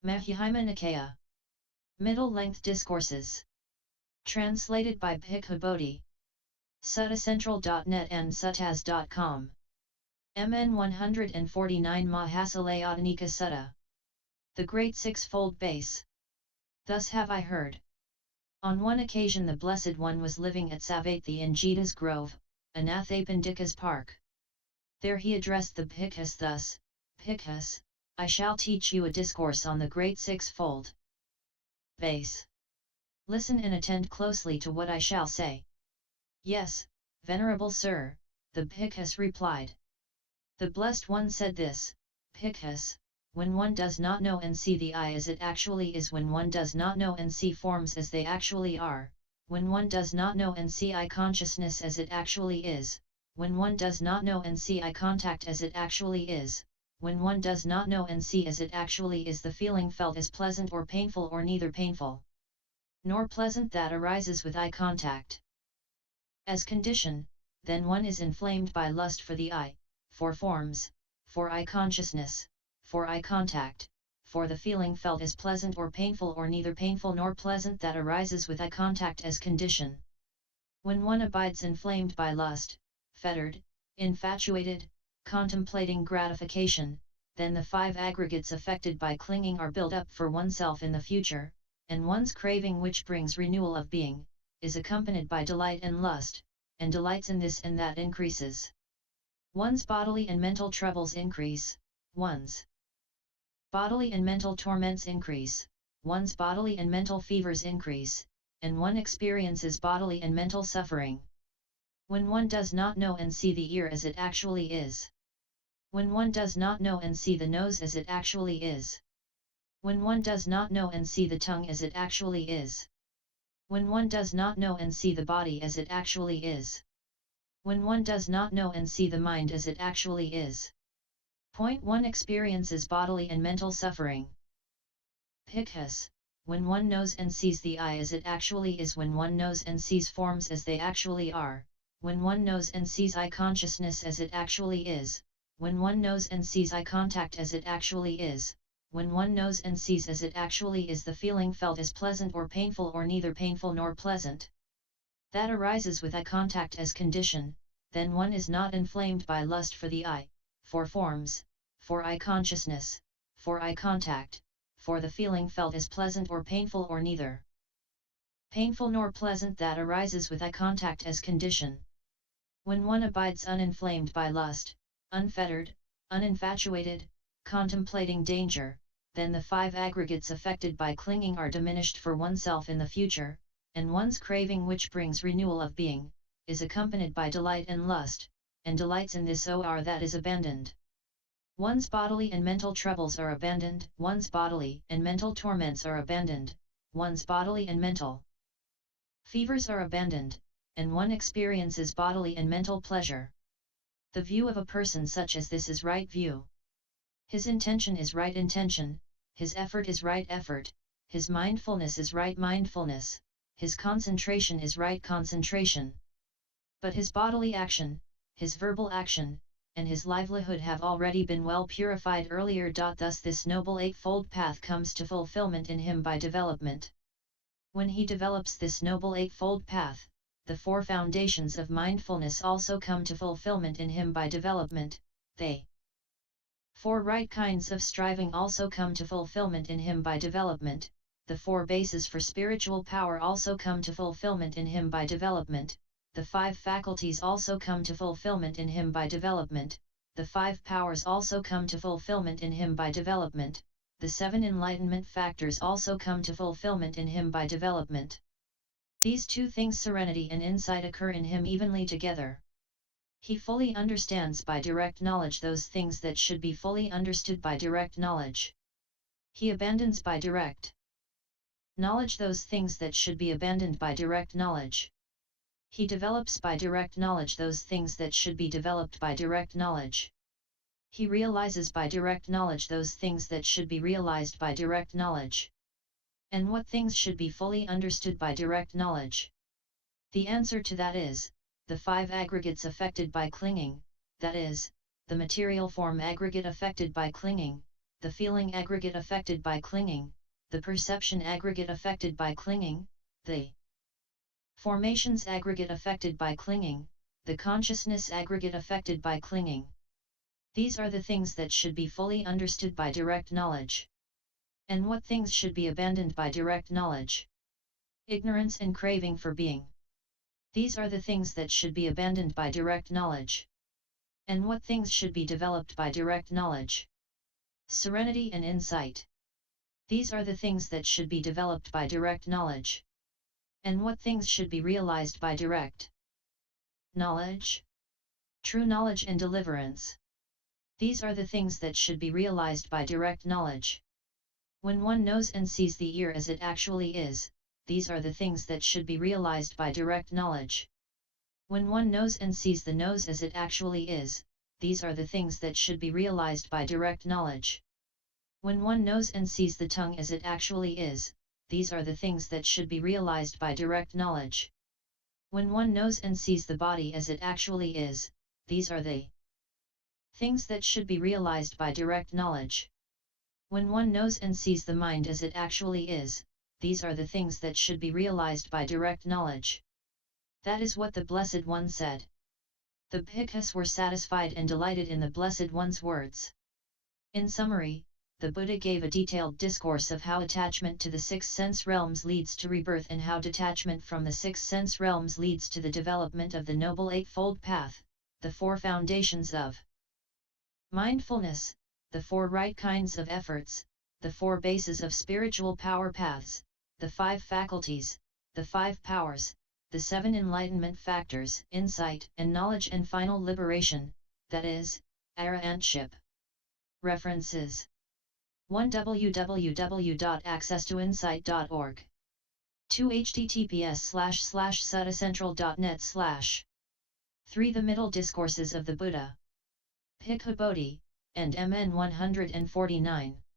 Majjhima Nikaya. Middle-length discourses. Translated by Bhikkhu Bodhi. Suttacentral.net and suttaz.com. MN 149 Mahasalayadanika Sutta. The Great Sixfold Base. Thus have I heard. On one occasion the Blessed One was living at Savatthi in Jeta's Grove, Anathapindika's park. There he addressed the bhikkhus thus: Bhikkhus, I shall teach you a discourse on the Great Sixfold Base. Listen and attend closely to what I shall say. Yes, Venerable Sir, the bhikkhus replied. The Blessed One said this: Bhikkhus, when one does not know and see the I as it actually is, when one does not know and see forms as they actually are, when one does not know and see I consciousness as it actually is, when one does not know and see I contact as it actually is, when one does not know and see as it actually is the feeling felt as pleasant or painful or neither painful nor pleasant that arises with eye contact as condition, then one is inflamed by lust for the I, for forms, for I consciousness, for eye contact, for the feeling felt as pleasant or painful or neither painful nor pleasant that arises with eye contact as condition. When one abides inflamed by lust, fettered, infatuated, contemplating gratification, then the five aggregates affected by clinging are built up for oneself in the future, and one's craving, which brings renewal of being, is accompanied by delight and lust, and delights in this and that increases. One's bodily and mental troubles increase, one's bodily and mental torments increase, one's bodily and mental fevers increase, and one experiences bodily and mental suffering. When one does not know and see the ear as it actually is. When one does not know and see the nose as it actually is. When one does not know and see the tongue as it actually is. When one does not know and see the body as it actually is. When one does not know and see the mind as it actually is. Point 1. Experiences bodily and mental suffering. Bhikkhus, when one knows and sees the I as it actually is, when one knows and sees forms as they actually are, when one knows and sees I consciousness as it actually is, when one knows and sees I contact as it actually is, when one knows and sees as it actually is the feeling felt as pleasant or painful or neither painful nor pleasant that arises with eye contact as condition, then one is not inflamed by lust for the I, for forms, for eye consciousness, for eye contact, for the feeling felt as pleasant or painful or neither painful nor pleasant that arises with eye contact as condition. When one abides uninflamed by lust, unfettered, uninfatuated, contemplating danger, then the five aggregates affected by clinging are diminished for oneself in the future, and one's craving, which brings renewal of being, is accompanied by delight and lust, and delights in this or that is abandoned. One's bodily and mental troubles are abandoned, one's bodily and mental torments are abandoned, one's bodily and mental fevers are abandoned, and one experiences bodily and mental pleasure. The view of a person such as this is right view. His intention is right intention, his effort is right effort, his mindfulness is right mindfulness, his concentration is right concentration. But his bodily action, his verbal action, and his livelihood have already been well purified earlier. Thus this Noble Eightfold Path comes to fulfillment in him by development. When he develops this Noble Eightfold Path, the four foundations of mindfulness also come to fulfillment in him by development, they four right kinds of striving also come to fulfillment in him by development, the four bases for spiritual power also come to fulfillment in him by development, the five faculties also come to fulfillment in him by development, the five powers also come to fulfillment in him by development, the seven enlightenment factors also come to fulfillment in him by development. These two things, serenity and insight, occur in him evenly together. He fully understands by direct knowledge those things that should be fully understood by direct knowledge. He abandons by direct knowledge those things that should be abandoned by direct knowledge. He develops by direct knowledge those things that should be developed by direct knowledge. He realizes by direct knowledge those things that should be realized by direct knowledge. And what things should be fully understood by direct knowledge? The answer to that is, the five aggregates affected by clinging, that is, the material form aggregate affected by clinging, the feeling aggregate affected by clinging, the perception aggregate affected by clinging, the formations aggregate affected by clinging, the consciousness aggregate affected by clinging. These are the things that should be fully understood by direct knowledge. And what things should be abandoned by direct knowledge? Ignorance and craving for being. These are the things that should be abandoned by direct knowledge. And what things should be developed by direct knowledge? Serenity and insight. These are the things that should be developed by direct knowledge. And what things should be realized by direct knowledge? True knowledge and deliverance. These are the things that should be realized by direct knowledge. When one knows and sees the ear as it actually is, these are the things that should be realized by direct knowledge. When one knows and sees the nose as it actually is, these are the things that should be realized by direct knowledge. When one knows and sees the tongue as it actually is, these are the things that should be realized by direct knowledge. When one knows and sees the body as it actually is, these are the things that should be realized by direct knowledge. When one knows and sees the mind as it actually is, these are the things that should be realized by direct knowledge. That is what the Blessed One said. The Bhikkhus were satisfied and delighted in the Blessed One's words. In summary, the Buddha gave a detailed discourse of how attachment to the six sense realms leads to rebirth and how detachment from the six sense realms leads to the development of the Noble Eightfold Path, the four foundations of mindfulness, the four right kinds of efforts, the four bases of spiritual power paths, the five faculties, the five powers, the seven enlightenment factors, insight and knowledge and final liberation, that is, arahantship. References 1. www.accesstoinsight.org 2. https://suttacentral.net/ 3. The Middle Discourses of the Buddha, Bhikkhu Bodhi, and MN 149.